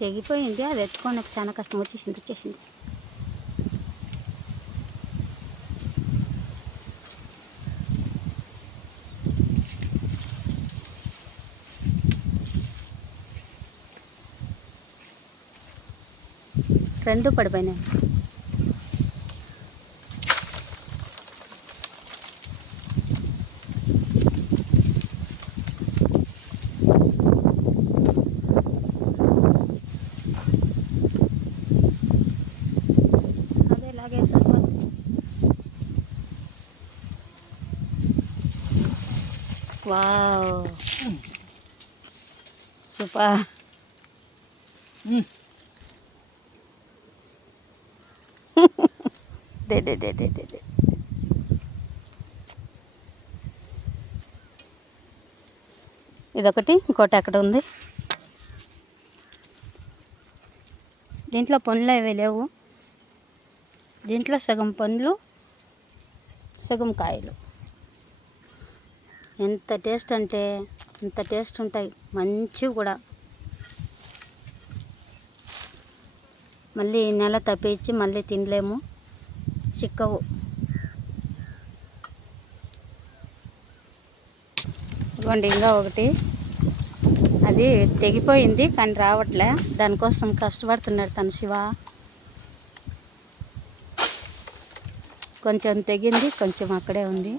తెగిపోయింది. అది ఎత్తుకొని నాకు చాలా కష్టం వచ్చేసింది. రెండు పడిపోయినాయి. అదే లాగే సరిపోతుంది. Wow, super. డే ఇదొకటి, ఇంకోటి అక్కడ ఉంది. దీంట్లో పండ్లు అవి లేవు. దీంట్లో సగం పండ్లు, సగం కాయలు. ఎంత టేస్ట్ అంటే అంత టేస్ట్ ఉంటాయి, మంచివి కూడా. మళ్ళీ నెల తప్పించి మళ్ళీ తినలేము, చిక్కవు. ఇదిగోండి ఇంకా ఒకటి, అది తెగిపోయింది కానీ రావట్లే. దానికోసం కష్టపడుతున్నాడు తన శివ. కొంచెం తెగింది, కొంచెం అక్కడే ఉంది.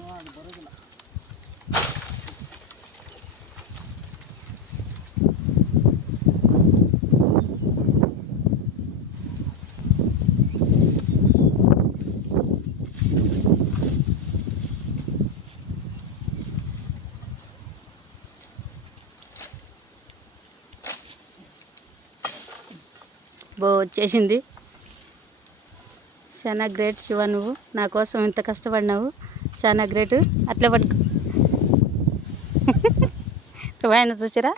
వచ్చేసింది. చాలా గ్రేట్ శివ, నువ్వు నా కోసం ఇంత కష్టపడినావు, చాలా గ్రేట్. అట్లే పట్టుకో. ఆయన చూసిరా,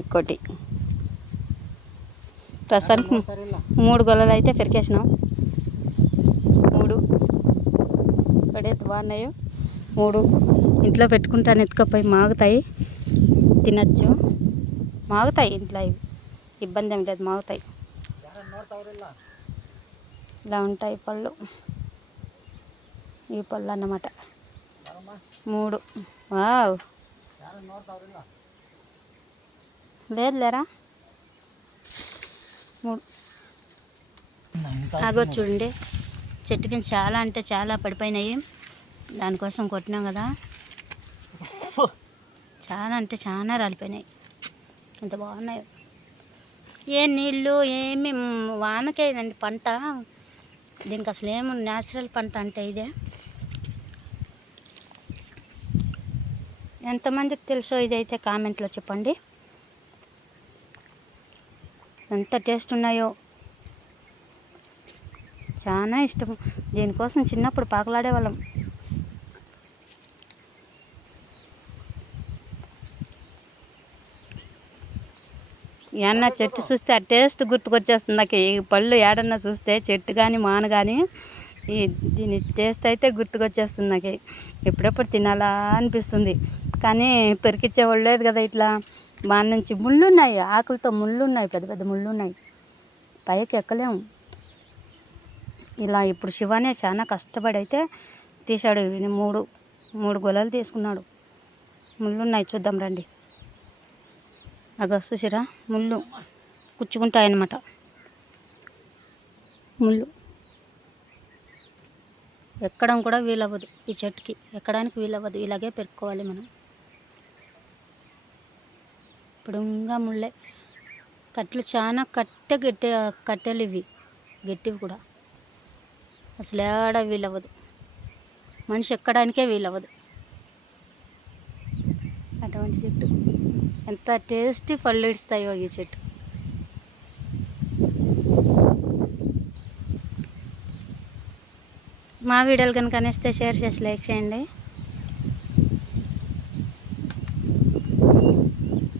ఇంకోటి. ప్రస్తుతానికి 3 గొల్లలు అయితే పెరికేసినాం. 3 పడేది బాగున్నాయో. 3 ఇంట్లో పెట్టుకుంటాను, ఎత్తుకపోయి మాగుతాయి, తినచ్చు. మాగుతాయి ఇంట్లో, ఇవి ఇబ్బంది ఏమి లేదు, మాగుతాయి. ఇలా ఉంటాయి పళ్ళు, ఈ పళ్ళు అన్నమాట. 3. వావ్, లేదు లేరా 3. ఆగో చూడండి, చెట్టు కింద చాలా అంటే చాలా పడిపోయినాయి. దానికోసం కొట్టినాం కదా, చాలా అంటే చాలా రాలిపోయినాయి. ఎంత బాగున్నాయో. ఏ నీళ్ళు ఏమి వానకేదండి పంట. దీనికి అసలు ఏమో న్యాచురల్ పంట అంటే ఇదే. ఎంతమందికి తెలుసో ఇదైతే కామెంట్లో చెప్పండి. ఎంత టేస్ట్ ఉన్నాయో, చాలా ఇష్టం. దీనికోసం చిన్నప్పుడు పాకలాడేవాళ్ళం. ఏమన్నా చెట్టు చూస్తే ఆ టేస్ట్ గుర్తుకొచ్చేస్తుంది నాకు. ఈ పళ్ళు ఏడన్నా చూస్తే, చెట్టు కానీ మాన కానీ, దీని టేస్ట్ అయితే గుర్తుకొచ్చేస్తుంది నాకు. ఎప్పుడెప్పుడు తినాలా అనిపిస్తుంది. కానీ పెరికిచ్చేవాళ్ళు లేదు కదా. ఇట్లా మాన నుంచి ముళ్ళు ఉన్నాయి, ఆకులతో ముళ్ళు ఉన్నాయి, పెద్ద పెద్ద ముళ్ళు ఉన్నాయి, పైకి ఎక్కలేము. ఇలా ఇప్పుడు శివానే చాలా కష్టపడి అయితే తీశాడు. 3 గొలలు తీసుకున్నాడు. ముళ్ళు ఉన్నాయి, చూద్దాం రండి. అగ చూసిరా, ముళ్ళు కుచ్చుకుంటాయన్నమాట. ముళ్ళు ఎక్కడం కూడా వీలవ్వదు, ఈ చెట్టుకి ఎక్కడానికి వీలవ్వదు. ఇలాగే పెరుక్కోవాలి మనం. ఇప్పుడు ఇంకా ముళ్ళే. కట్టెలు చాలా కట్టెలు ఇవి, గట్టివి కూడా. అసలు ఏడ వీలవ్వదు, మనిషి ఎక్కడానికే వీలవ్వదు. అటువంటి చెట్టు, ఎంత టేస్టీ పళ్ళు ఇస్తాయో ఈ చెట్టు. మా వీడియోలు కనుక నచ్చితే షేర్ చేసి లైక్ చేయండి.